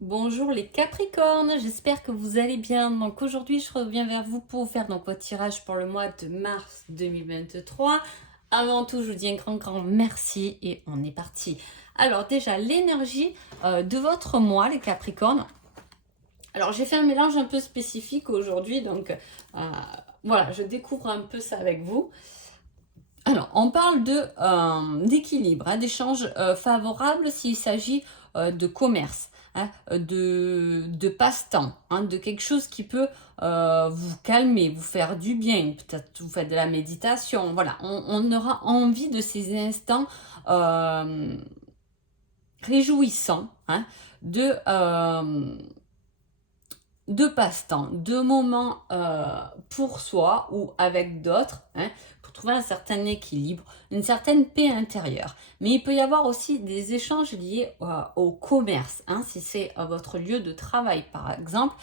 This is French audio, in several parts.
Bonjour les Capricornes, j'espère que vous allez bien. Donc aujourd'hui, je reviens vers vous pour faire donc votre tirage pour le mois de mars 2023. Avant tout, je vous dis un grand merci et on est parti. Alors déjà, l'énergie de votre mois, les Capricornes. Alors j'ai fait un mélange un peu spécifique aujourd'hui, donc voilà, je découvre un peu ça avec vous. Alors, on parle d'équilibre, d'échanges favorables s'il s'agit de commerce, de passe-temps, de quelque chose qui peut vous calmer, vous faire du bien. Peut-être vous faites de la méditation. Voilà, on aura envie de ces instants euh, réjouissants, de, euh, de passe-temps, de moments pour soi ou avec d'autres, pour trouver un certain équilibre, une certaine paix intérieure. Mais il peut y avoir aussi des échanges liés au commerce, si c'est votre lieu de travail par exemple,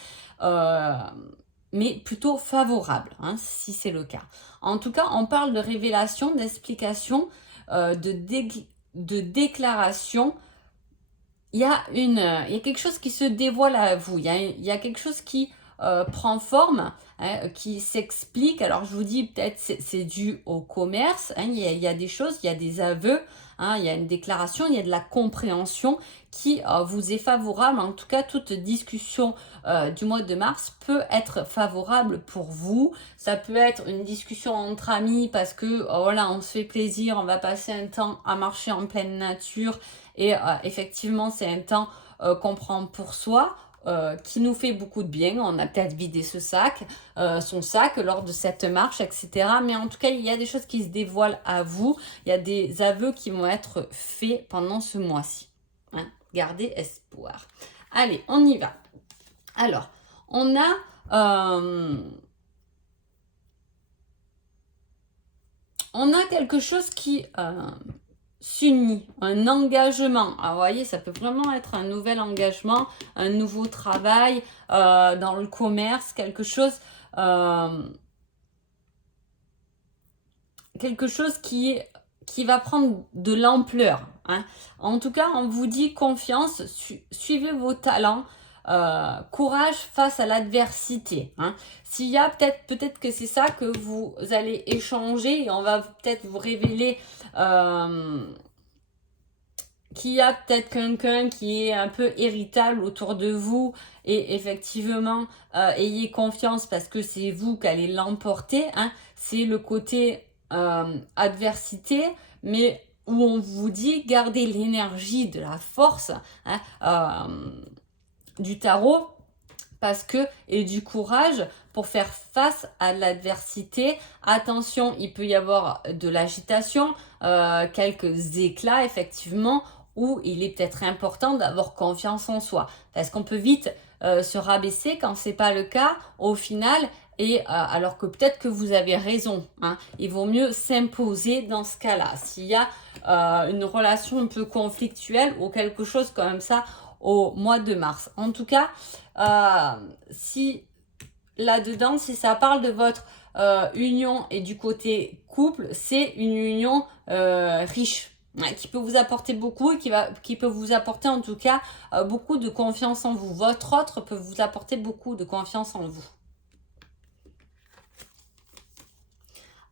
euh, mais plutôt favorable, si c'est le cas. En tout cas, on parle de révélation, d'explication, de déclaration. Il y a quelque chose qui se dévoile à vous, il y a quelque chose qui prend forme, qui s'explique. Alors je vous dis peut-être c'est dû au commerce, il y a des choses, il y a des aveux, il y a une déclaration, il y a de la compréhension qui vous est favorable. En tout cas, toute discussion du mois de mars peut être favorable pour vous. Ça peut être une discussion entre amis parce que voilà, on se fait plaisir, on va passer un temps à marcher en pleine nature. Et effectivement, c'est un temps qu'on prend pour soi, qui nous fait beaucoup de bien. On a peut-être vidé son sac lors de cette marche, etc. Mais en tout cas, il y a des choses qui se dévoilent à vous. Il y a des aveux qui vont être faits pendant ce mois-ci. Gardez espoir. Allez, on y va. Alors, on a quelque chose qui s'unit, un engagement. Alors, vous voyez, ça peut vraiment être un nouvel engagement, un nouveau travail dans le commerce, quelque chose qui va prendre de l'ampleur. En tout cas, on vous dit confiance, suivez vos talents, courage face à l'adversité. S'il y a peut-être que c'est ça que vous allez échanger et on va peut-être vous révéler qu'il y a peut-être quelqu'un qui est un peu irritable autour de vous et effectivement ayez confiance parce que c'est vous qui allez l'emporter. C'est le côté adversité, mais où on vous dit gardez l'énergie de la force du tarot et du courage pour faire face à l'adversité. Attention, il peut y avoir de l'agitation, quelques éclats effectivement, où il est peut-être important d'avoir confiance en soi. Parce qu'on peut vite se rabaisser quand c'est pas le cas au final, et alors que peut-être que vous avez raison. Il vaut mieux s'imposer dans ce cas-là. S'il y a une relation un peu conflictuelle ou quelque chose comme ça au mois de mars. En tout cas, si là-dedans, si ça parle de votre union et du côté couple, c'est une union riche, qui peut vous apporter beaucoup et qui peut vous apporter en tout cas beaucoup de confiance en vous. Votre autre peut vous apporter beaucoup de confiance en vous.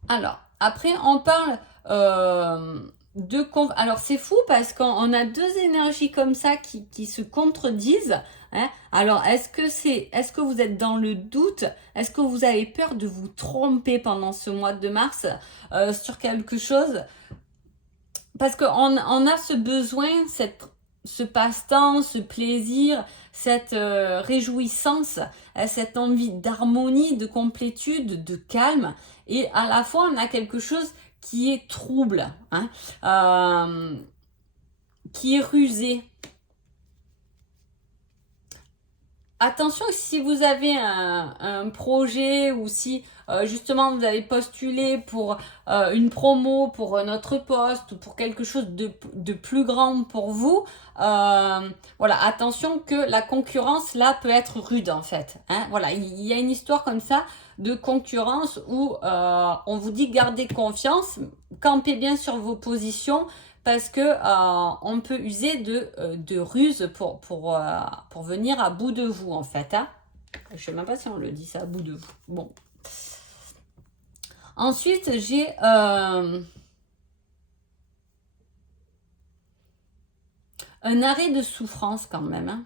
Alors, après, on parle alors, c'est fou parce qu'on a deux énergies comme ça qui se contredisent. Alors, est-ce que vous êtes dans le doute? Est-ce que vous avez peur de vous tromper pendant ce mois de mars sur quelque chose? Parce qu'on a ce besoin, ce passe-temps, ce plaisir, cette réjouissance, cette envie d'harmonie, de complétude, de calme. Et à la fois, on a quelque chose qui est trouble, qui est rusé. Attention, si vous avez un projet ou si justement vous avez postulé pour une promo, pour notre poste ou pour quelque chose de plus grand pour vous, voilà, attention que la concurrence là peut être rude en fait. Voilà, il y a une histoire comme ça de concurrence où on vous dit gardez confiance, campez bien sur vos positions parce que on peut user de ruse pour venir à bout de vous, en fait. Hein. Je ne sais même pas si on le dit ça, à bout de vous. Bon. Ensuite, j'ai... un arrêt de souffrance quand même. Hein.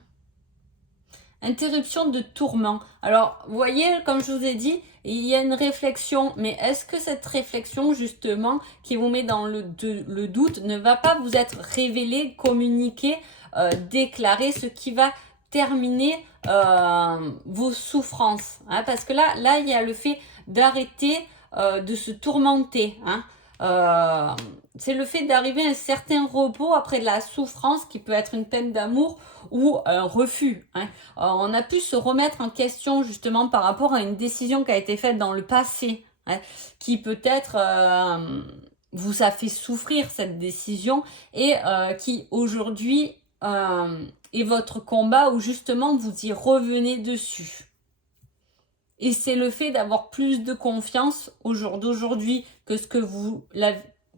Interruption de tourment. Alors, vous voyez, comme je vous ai dit, il y a une réflexion. Mais est-ce que cette réflexion, justement, qui vous met dans le doute, ne va pas vous être révélée, communiquée, déclarée, ce qui va terminer vos souffrances. Hein, parce que là, il y a le fait d'arrêter de se tourmenter. Hein. C'est le fait d'arriver à un certain repos après de la souffrance qui peut être une peine d'amour ou un refus. Hein. On a pu se remettre en question justement par rapport à une décision qui a été faite dans le passé, hein, qui peut-être vous a fait souffrir cette décision et qui aujourd'hui est votre combat où justement vous y revenez dessus. Et c'est le fait d'avoir plus de confiance au jour d'aujourd'hui que ce que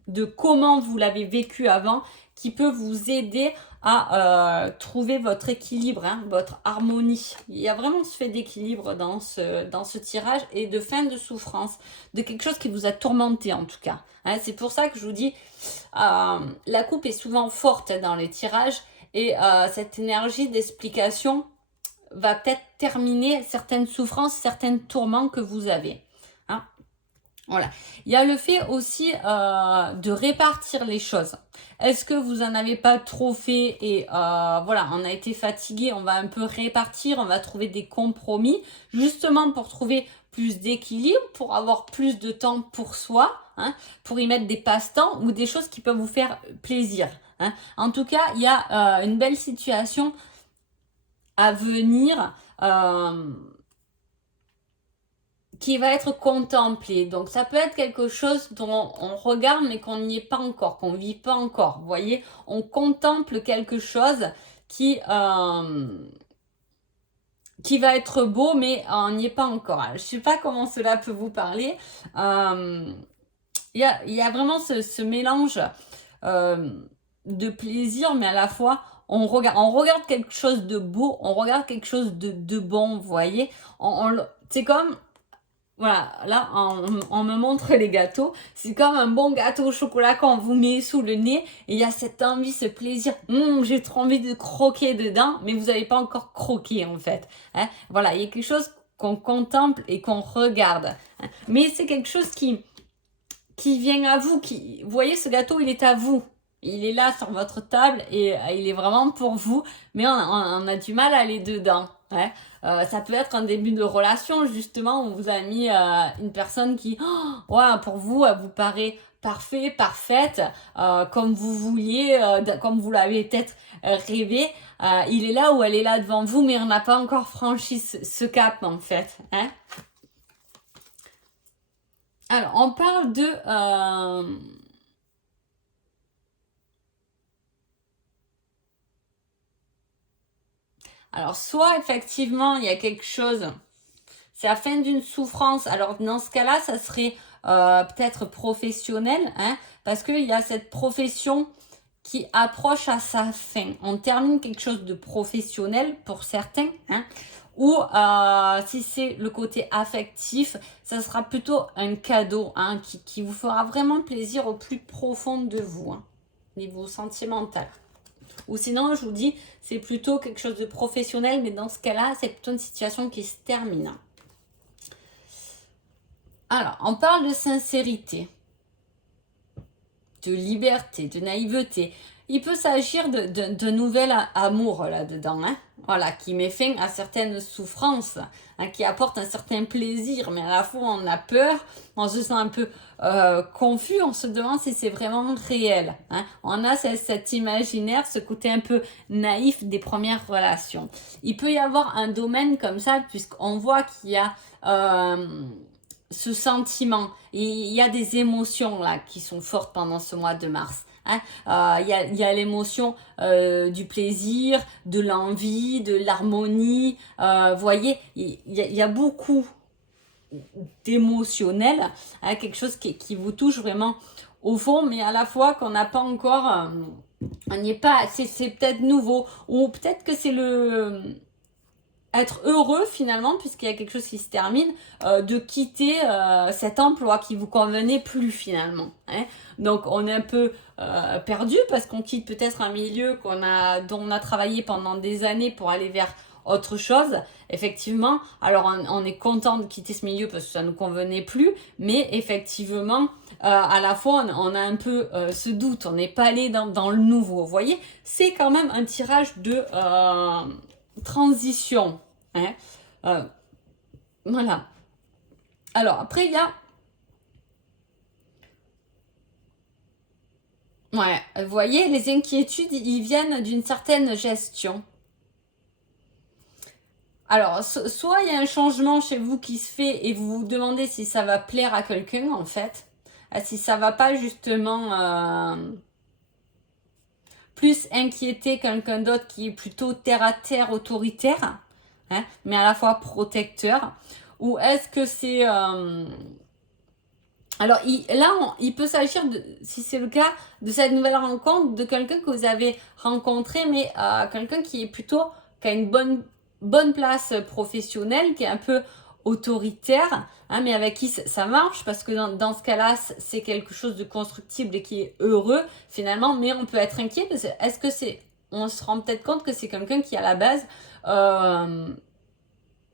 de comment vous l'avez vécu avant, qui peut vous aider à trouver votre équilibre, hein, votre harmonie. Il y a vraiment ce fait d'équilibre dans ce tirage et de fin de souffrance, de quelque chose qui vous a tourmenté en tout cas. Hein, c'est pour ça que je vous dis, la coupe est souvent forte dans les tirages et cette énergie d'explication va peut-être terminer certaines souffrances, certains tourments que vous avez. Hein. Voilà. Il y a le fait aussi de répartir les choses. Est-ce que vous en avez pas trop fait et voilà, on a été fatigué, on va un peu répartir, on va trouver des compromis, justement pour trouver plus d'équilibre, pour avoir plus de temps pour soi, hein, pour y mettre des passe-temps ou des choses qui peuvent vous faire plaisir. Hein. En tout cas, il y a une belle situation à venir qui va être contemplé. Donc ça peut être quelque chose dont on regarde mais qu'on n'y est pas encore, qu'on ne vit pas encore. Vous voyez, on contemple quelque chose qui va être beau mais on n'y est pas encore. Je ne sais pas comment cela peut vous parler. Il y a vraiment ce mélange de plaisir mais à la fois on regarde quelque chose de beau, on regarde quelque chose de bon, vous voyez. C'est comme, voilà, là, on me montre les gâteaux. C'est comme un bon gâteau au chocolat qu'on vous met sous le nez. Et il y a cette envie, ce plaisir. J'ai trop envie de croquer dedans, mais vous n'avez pas encore croqué, en fait. Hein. Voilà, il y a quelque chose qu'on contemple et qu'on regarde. Hein. Mais c'est quelque chose qui vient à vous. Vous voyez, ce gâteau, il est à vous. Il est là sur votre table et il est vraiment pour vous, mais on a du mal à aller dedans. Ouais. Ça peut être un début de relation, justement, où vous avez mis une personne qui, pour vous, elle vous paraît parfait, parfaite, comme vous vouliez, comme vous l'avez peut-être rêvé. Il est là ou elle est là devant vous, mais on n'a pas encore franchi ce cap, en fait. Hein. Alors, on parle de... Alors, soit effectivement, il y a quelque chose, c'est la fin d'une souffrance. Alors, dans ce cas-là, ça serait peut-être professionnel, hein, parce qu'il y a cette profession qui approche à sa fin. On termine quelque chose de professionnel pour certains, hein, ou si c'est le côté affectif, ça sera plutôt un cadeau hein, qui vous fera vraiment plaisir au plus profond de vous, hein, niveau sentimental. Ou sinon, je vous dis, c'est plutôt quelque chose de professionnel, mais dans ce cas-là, c'est plutôt une situation qui se termine. Alors, on parle de sincérité, de liberté, de naïveté. Il peut s'agir de nouvel amour là-dedans, hein, voilà, qui met fin à certaines souffrances, hein, qui apporte un certain plaisir, mais à la fois on a peur, on se sent un peu confus, on se demande si c'est vraiment réel. Hein. On a cet imaginaire, ce côté un peu naïf des premières relations. Il peut y avoir un domaine comme ça, puisqu'on voit qu'il y a... ce sentiment, il y a des émotions là qui sont fortes pendant ce mois de mars. Hein. Il y a l'émotion du plaisir, de l'envie, de l'harmonie. Vous voyez, il y a beaucoup d'émotionnel, hein, quelque chose qui vous touche vraiment au fond, mais à la fois qu'on n'a pas encore, on n'y est pas, c'est peut-être nouveau, ou peut-être que c'est le être heureux finalement, puisqu'il y a quelque chose qui se termine, de quitter cet emploi qui vous convenait plus finalement. Hein. Donc on est un peu perdu parce qu'on quitte peut-être un milieu dont on a travaillé pendant des années pour aller vers autre chose. Effectivement, alors on est content de quitter ce milieu parce que ça ne nous convenait plus, mais effectivement, à la fois on a un peu ce doute, on n'est pas allé dans le nouveau. Vous voyez, c'est quand même un tirage de transition. Hein. Voilà. Alors après il y a, ouais, vous voyez, les inquiétudes, ils viennent d'une certaine gestion. Alors, soit il y a un changement chez vous qui se fait et vous vous demandez si ça va plaire à quelqu'un en fait, si ça va pas justement plus inquiéter quelqu'un d'autre qui est plutôt terre à terre, autoritaire, hein, mais à la fois protecteur, ou est-ce que c'est alors il peut s'agir si c'est le cas, de cette nouvelle rencontre de quelqu'un que vous avez rencontré, mais quelqu'un qui est plutôt qui a une bonne place professionnelle, qui est un peu autoritaire, hein, mais avec qui ça marche, parce que dans ce cas-là, c'est quelque chose de constructible et qui est heureux finalement, mais on peut être inquiet parce que on se rend peut-être compte que c'est quelqu'un qui à la base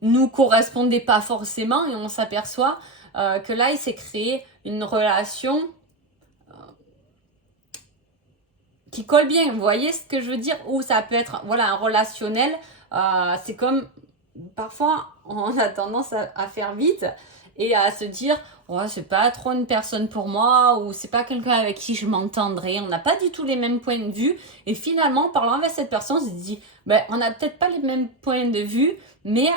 nous correspondait pas forcément, et on s'aperçoit que là il s'est créé une relation qui colle bien. Vous voyez ce que je veux dire? Ou ça peut être voilà un relationnel. C'est comme parfois on a tendance à faire vite et à se dire oh, c'est pas trop une personne pour moi, ou c'est pas quelqu'un avec qui je m'entendrai. On n'a pas du tout les mêmes points de vue, et finalement en parlant avec cette personne, on se dit ben, on n'a peut-être pas les mêmes points de vue, mais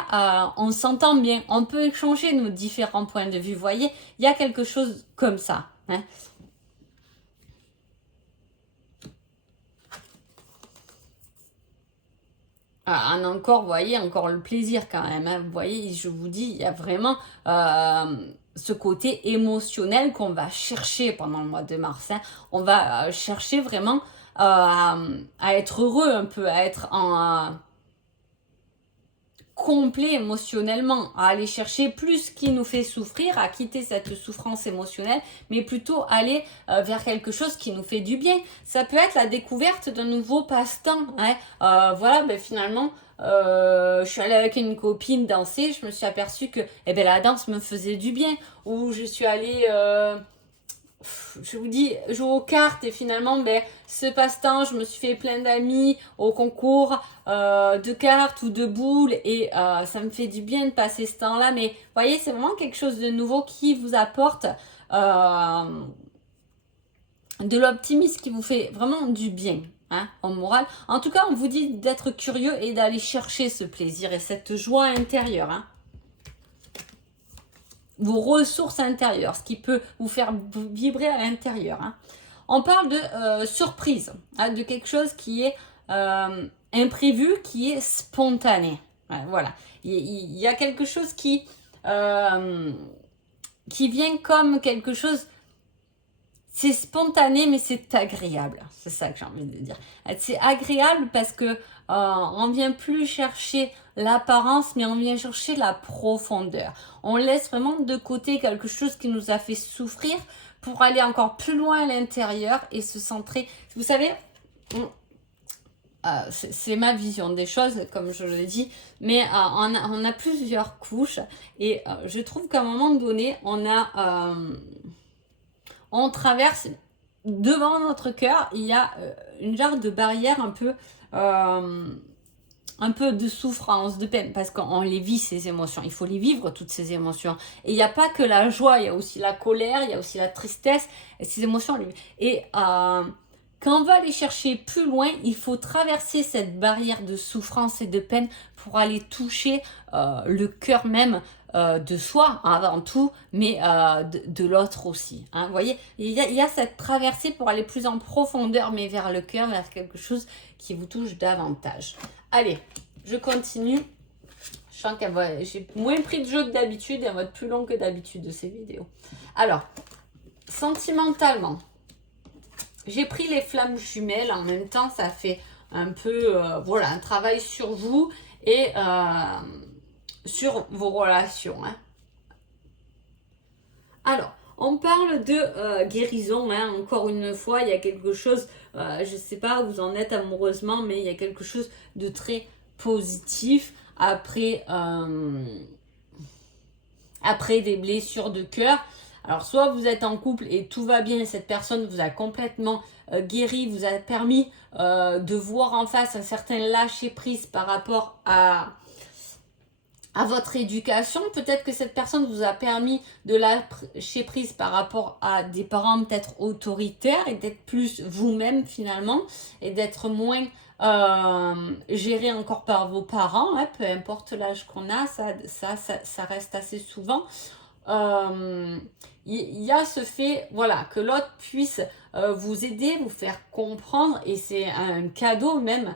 on s'entend bien, on peut échanger nos différents points de vue. Vous voyez, il y a quelque chose comme ça. Hein. Encore, vous voyez, encore le plaisir quand même. Hein. Vous voyez, je vous dis, il y a vraiment ce côté émotionnel qu'on va chercher pendant le mois de mars. Hein. On va chercher vraiment à être heureux un peu, à être en complet émotionnellement, à aller chercher plus ce qui nous fait souffrir, à quitter cette souffrance émotionnelle, mais plutôt aller vers quelque chose qui nous fait du bien. Ça peut être la découverte d'un nouveau passe-temps. Hein. Voilà, ben finalement, je suis allée avec une copine danser, je me suis aperçue que eh ben, la danse me faisait du bien. Ou je suis allée je vous dis, jouer aux cartes, et finalement, ben, ce passe-temps, je me suis fait plein d'amis au concours de cartes ou de boules, et ça me fait du bien de passer ce temps-là. Mais vous voyez, c'est vraiment quelque chose de nouveau qui vous apporte de l'optimisme, qui vous fait vraiment du bien. Hein, en moral. En tout cas, on vous dit d'être curieux et d'aller chercher ce plaisir et cette joie intérieure. Hein. Vos ressources intérieures, ce qui peut vous faire vibrer à l'intérieur. Hein. On parle de surprise, hein, de quelque chose qui est imprévu, qui est spontané. Ouais, voilà. Il y a quelque chose qui vient comme quelque chose. C'est spontané, mais c'est agréable. C'est ça que j'ai envie de dire. C'est agréable parce que on vient plus chercher l'apparence, mais on vient chercher la profondeur. On laisse vraiment de côté quelque chose qui nous a fait souffrir pour aller encore plus loin à l'intérieur et se centrer. Vous savez, c'est ma vision des choses, comme je le dis, mais on a plusieurs couches, et je trouve qu'à un moment donné, on traverse devant notre cœur, il y a une genre de barrière un peu de souffrance, de peine, parce qu'on les vit, ces émotions. Il faut les vivre, toutes ces émotions. Et il n'y a pas que la joie, il y a aussi la colère, il y a aussi la tristesse, et ces émotions. Et quand on va aller chercher plus loin, il faut traverser cette barrière de souffrance et de peine pour aller toucher le cœur même de soi avant tout, mais de l'autre aussi. Hein. Vous voyez, il y a cette traversée pour aller plus en profondeur, mais vers le cœur, vers quelque chose qui vous touche davantage. Allez, je continue. Je sens que j'ai moins pris de jeu que d'habitude, et elle va être plus longue que d'habitude de ces vidéos. Alors, sentimentalement, j'ai pris les flammes jumelles. En même temps, ça fait un peu, voilà, un travail sur vous et sur vos relations. Hein. Alors, on parle de guérison, hein. Encore une fois, il y a quelque chose, je ne sais pas où vous en êtes amoureusement, mais il y a quelque chose de très positif après, après des blessures de cœur. Alors, soit vous êtes en couple et tout va bien, et cette personne vous a complètement guéri, vous a permis de voir en face un certain lâcher-prise par rapport à votre éducation. Peut-être que cette personne vous a permis de lâcher prise par rapport à des parents peut-être autoritaires et d'être plus vous-même finalement et d'être moins géré encore par vos parents, hein, peu importe l'âge qu'on a, ça reste assez souvent. Il y a ce fait, voilà, que l'autre puisse vous aider, vous faire comprendre, et c'est un cadeau même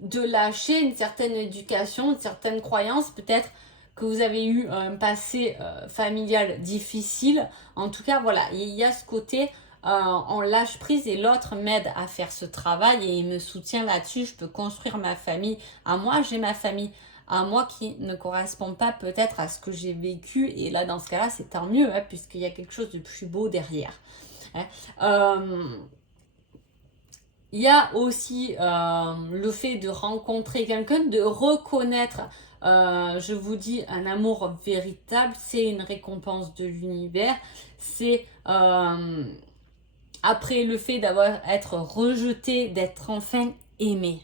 de lâcher une certaine éducation, une certaine croyance, peut-être que vous avez eu un passé familial difficile. En tout cas, voilà, il y a ce côté, on lâche prise et l'autre m'aide à faire ce travail et il me soutient là-dessus. Je peux construire ma famille à moi, j'ai ma famille à moi qui ne correspond pas peut-être à ce que j'ai vécu. Et là, dans ce cas-là, c'est tant mieux, hein, puisqu'il y a quelque chose de plus beau derrière. Hein. Il y a aussi le fait de rencontrer quelqu'un, de reconnaître, je vous dis, un amour véritable, c'est une récompense de l'univers. C'est après le fait d'avoir été rejeté, d'être enfin aimé.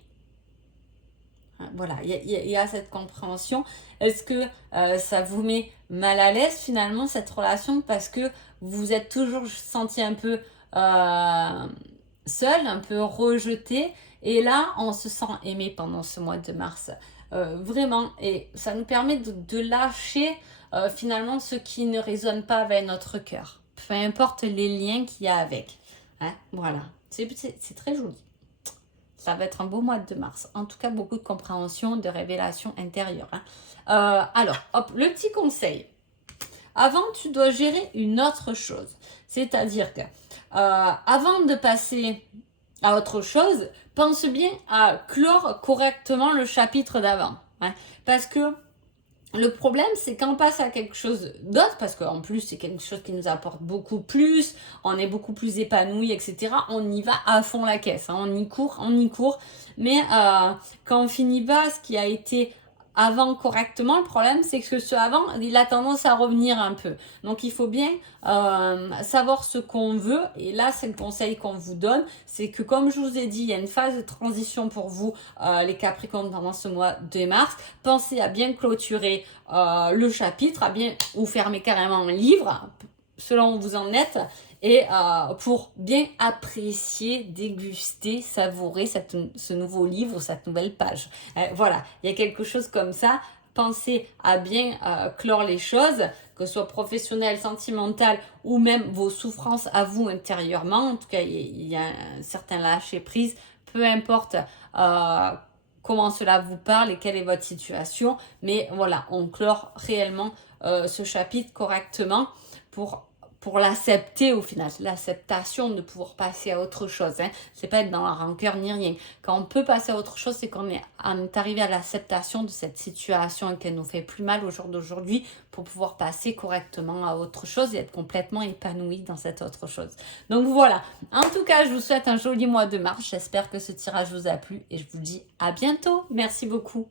Voilà, il y a cette compréhension. Est-ce que ça vous met mal à l'aise finalement cette relation parce que vous vous êtes toujours senti un peu seul, un peu rejeté, et là on se sent aimé pendant ce mois de mars. Vraiment, et ça nous permet de lâcher finalement ce qui ne résonne pas avec notre cœur, peu importe les liens qu'il y a avec. Hein, voilà, c'est très joli. Ça va être un beau mois de mars. En tout cas, beaucoup de compréhension, de révélation intérieure. Hein. Alors, hop, le petit conseil. Avant, tu dois gérer une autre chose. C'est-à-dire que avant de passer à autre chose, pense bien à clore correctement le chapitre d'avant. Hein. Parce que le problème, c'est quand on passe à quelque chose d'autre, parce qu'en plus, c'est quelque chose qui nous apporte beaucoup plus, on est beaucoup plus épanoui, etc. On y va à fond la caisse, hein, on y court. Mais quand on finit pas ce qui a été avant correctement, le problème, c'est que ce avant, il a tendance à revenir un peu. Donc, il faut bien savoir ce qu'on veut. Et là, c'est le conseil qu'on vous donne. C'est que, comme je vous ai dit, il y a une phase de transition pour vous, les Capricornes, pendant ce mois de mars. Pensez à bien clôturer le chapitre, à bien ou fermer carrément un livre, selon où vous en êtes. Et pour bien apprécier, déguster, savourer ce nouveau livre, cette nouvelle page. Voilà, il y a quelque chose comme ça. Pensez à bien clore les choses, que ce soit professionnel, sentimental ou même vos souffrances à vous intérieurement. En tout cas, il y a un certain lâcher-prise, peu importe comment cela vous parle et quelle est votre situation. Mais voilà, on clore réellement ce chapitre correctement pour l'accepter au final, l'acceptation de pouvoir passer à autre chose. Hein. C'est pas être dans la rancœur ni rien. Quand on peut passer à autre chose, c'est qu'on est arrivé à l'acceptation de cette situation et qu'elle nous fait plus mal au jour d'aujourd'hui pour pouvoir passer correctement à autre chose et être complètement épanoui dans cette autre chose. Donc voilà. En tout cas, je vous souhaite un joli mois de mars. J'espère que ce tirage vous a plu et je vous dis à bientôt. Merci beaucoup.